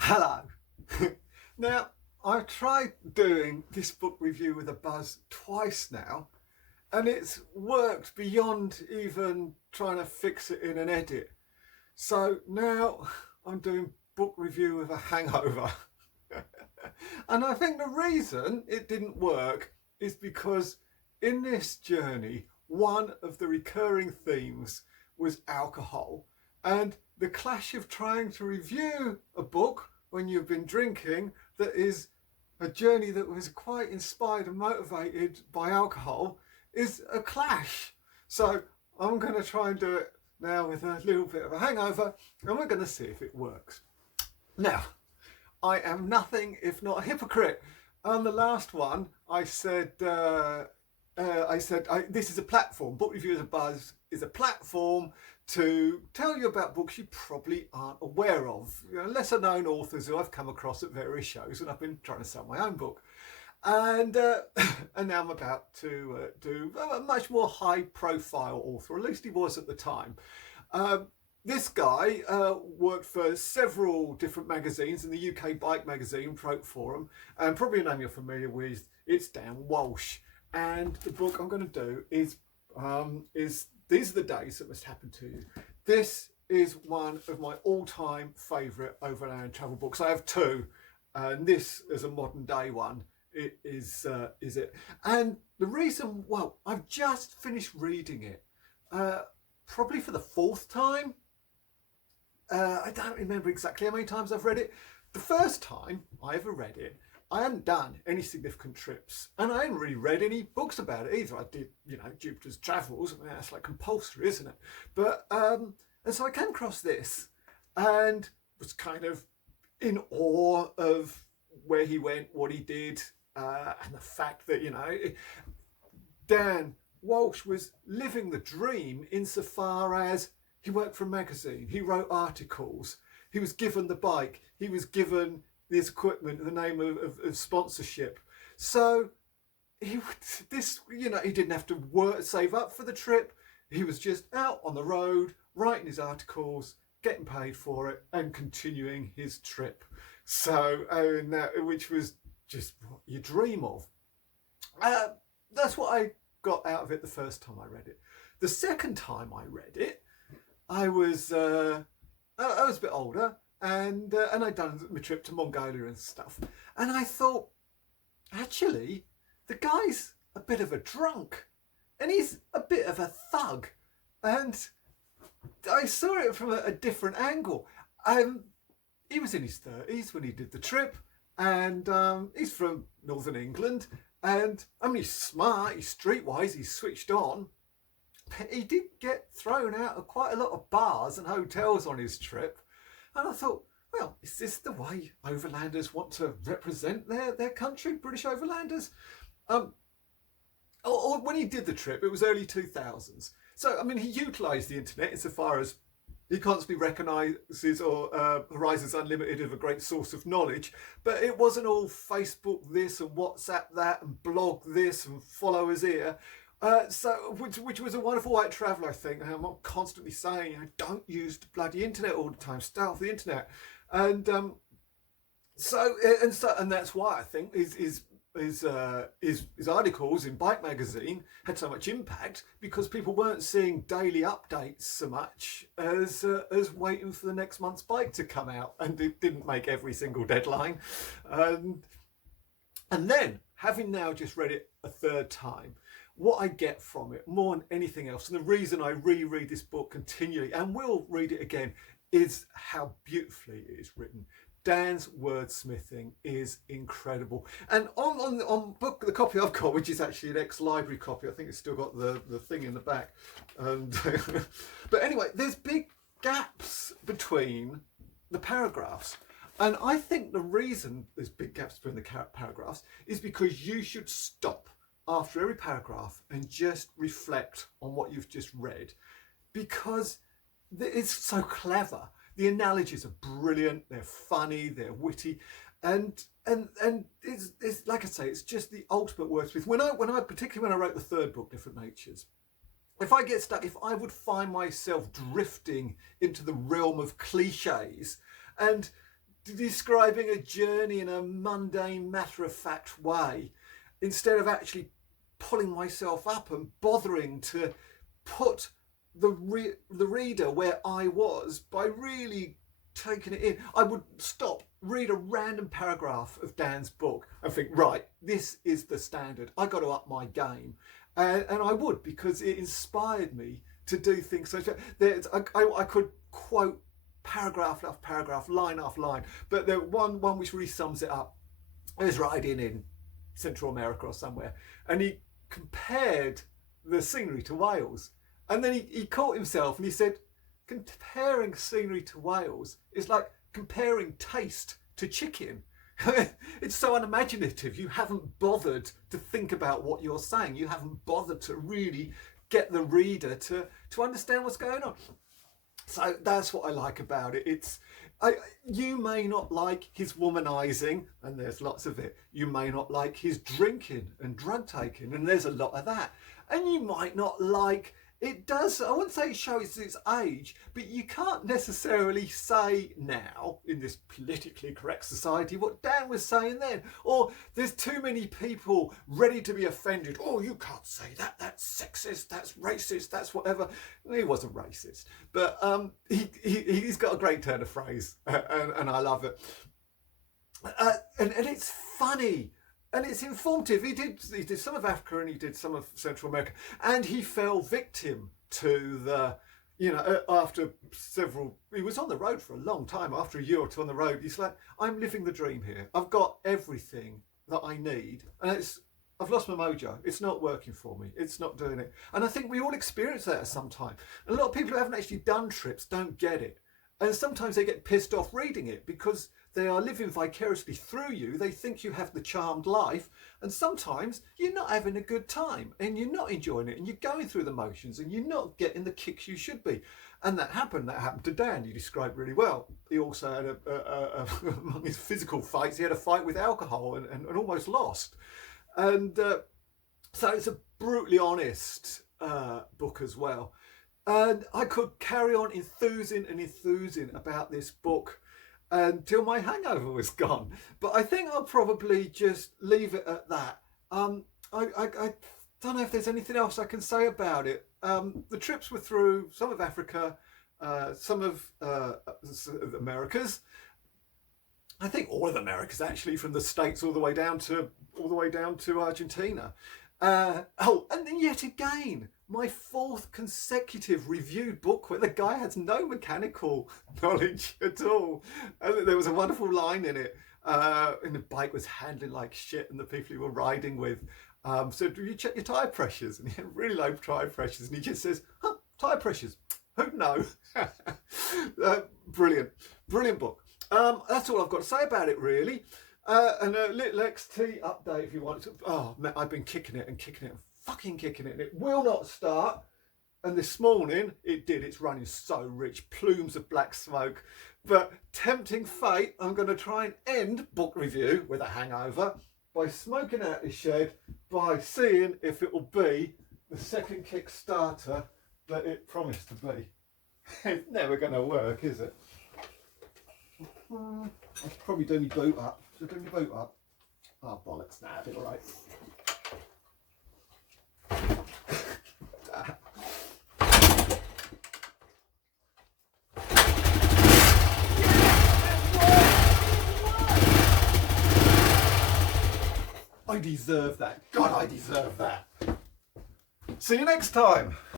Hello. Now, I've tried doing this book review with a buzz twice now, and it's worked beyond even trying to fix it in an edit. So now I'm doing book review with a hangover. And I think the reason it didn't work is because in this journey, one of the recurring themes was alcohol. And the clash of trying to review a book when you've been drinking that is a journey that was quite inspired and motivated by alcohol is a clash. So I'm going to try and do it now with a little bit of a hangover, and we're going to see if it works. Now, I am nothing if not a hypocrite. On the last one, I said this is a platform. Book Review as a Buzz is a platform to tell you about books you probably aren't aware of. Lesser known authors who I've come across at various shows, and I've been trying to sell my own book. And now I'm about to do a much more high profile author, or at least he was at the time. This guy worked for several different magazines. In the UK Bike magazine, wrote for them, and probably a name you're familiar with. It's Dan Walsh, and the book I'm going to do is These Are the Days That Must Happen to You. This is one of my all-time favourite overland travel books. I have two, and this is a modern day one. It is it? And the reason, well, I've just finished reading it, probably for the fourth time. I don't remember exactly how many times I've read it. The first time I ever read it, I hadn't done any significant trips, and I hadn't really read any books about it either. I did, Jupiter's Travels. I mean, that's like compulsory, isn't it? But and so I came across this and was kind of in awe of where he went, what he did, and the fact that Dan Walsh was living the dream insofar as he worked for a magazine, he wrote articles, he was given the bike, he was given this equipment in the name of sponsorship. So he didn't have to save up for the trip. He was just out on the road, writing his articles, getting paid for it, and continuing his trip. So, which was just what you dream of. That's what I got out of it the first time I read it. The second time I read it, I was a bit older, and I'd done my trip to Mongolia and stuff, and I thought, actually, the guy's a bit of a drunk, and he's a bit of a thug, and I saw it from a different angle. He was in his 30s when he did the trip, and he's from Northern England, and I mean, he's smart, he's streetwise, he's switched on. He did get thrown out of quite a lot of bars and hotels on his trip. And I thought, well, is this the way overlanders want to represent their country, British overlanders? Or when he did the trip, it was early 2000s. So, I mean, he utilised the internet insofar as he constantly recognises Horizons Unlimited as a great source of knowledge, but it wasn't all Facebook this and WhatsApp that and blog this and followers here. Which was a wonderful way to travel, I think. I'm not constantly saying, don't use the bloody internet all the time. Stay off the internet, and that's why I think his articles in Bike magazine had so much impact, because people weren't seeing daily updates so much as waiting for the next month's bike to come out, and it didn't make every single deadline. And then, having now just read it a third time, what I get from it more than anything else, and the reason I reread this book continually and will read it again, is how beautifully it is written. Dan's wordsmithing is incredible. And on book, the copy I've got, which is actually an ex-library copy, I think it's still got the thing in the back. And but anyway, there's big gaps between the paragraphs. And I think the reason there's big gaps between the paragraphs is because you should stop after every paragraph and just reflect on what you've just read, because it's so clever. The analogies are brilliant, they're funny, they're witty, and it's like I say, it's just the ultimate wordsmith. Particularly when I wrote the third book, Different Natures, if I get stuck, if I would find myself drifting into the realm of cliches, and describing a journey in a mundane, matter-of-fact way, instead of actually pulling myself up and bothering to put the reader where I was by really taking it in. I would stop, read a random paragraph of Dan's book and think, right, this is the standard. I got to up my game. And I would, because it inspired me to do things. So I could quote paragraph after paragraph, line after line, but the one which really sums it up. I was riding in Central America or somewhere, and he compared the scenery to Wales, and then he caught himself and he said, comparing scenery to Wales is like comparing taste to chicken. It's so unimaginative. You haven't bothered to think about what you're saying. You haven't bothered to really get the reader to understand what's going on. So that's what I like about it. You may not like his womanizing, and there's lots of it. You may not like his drinking and drug taking, and there's a lot of that. And you might not like, it does, I wouldn't say it shows its age, but you can't necessarily say now, in this politically correct society, what Dan was saying then. Or there's too many people ready to be offended. Oh, you can't say that, that's sexist, that's racist, that's whatever. He wasn't racist, but he's got a great turn of phrase, and I love it. And it's funny. And it's informative. He did some of Africa and he did some of Central America, and he fell victim to the, after he was on the road for a long time. After a year or two on the road, he's like, I'm living the dream here. I've got everything that I need, and I've lost my mojo. It's not working for me. It's not doing it. And I think we all experience that at some time. And a lot of people who haven't actually done trips don't get it. And sometimes they get pissed off reading it because they are living vicariously through you. They think you have the charmed life, and sometimes you're not having a good time and you're not enjoying it and you're going through the motions and you're not getting the kicks you should be. And that happened to Dan. You described really well. He also had among his physical fights, he had a fight with alcohol and almost lost. And so it's a brutally honest book as well. And I could carry on enthusing about this book until my hangover was gone. But I think I'll probably just leave it at that. I don't know if there's anything else I can say about it. The trips were through some of Africa, some of the Americas. I think all of the Americas, actually, from the States all the way down to Argentina. And then yet again, my fourth consecutive reviewed book where the guy has no mechanical knowledge at all. And there was a wonderful line in it, and the bike was handling like shit, and the people he were riding with said, do you check your tyre pressures? And he had really low tyre pressures, and he just says, tyre pressures, who'd know? Brilliant book. That's all I've got to say about it, really. And a little XT update if you want to. Oh man, I've been kicking it and fucking kicking it, and it will not start. And this morning it did. It's running so rich, plumes of black smoke. But tempting fate, I'm going to try and end book review with a hangover by smoking out the shed, by seeing if it will be the second Kickstarter that it promised to be. It's never going to work, is it? I should probably do my boot up. Should I do my boot up? Oh, bollocks, nah, I did all right. I deserve that. God, I deserve that. See you next time.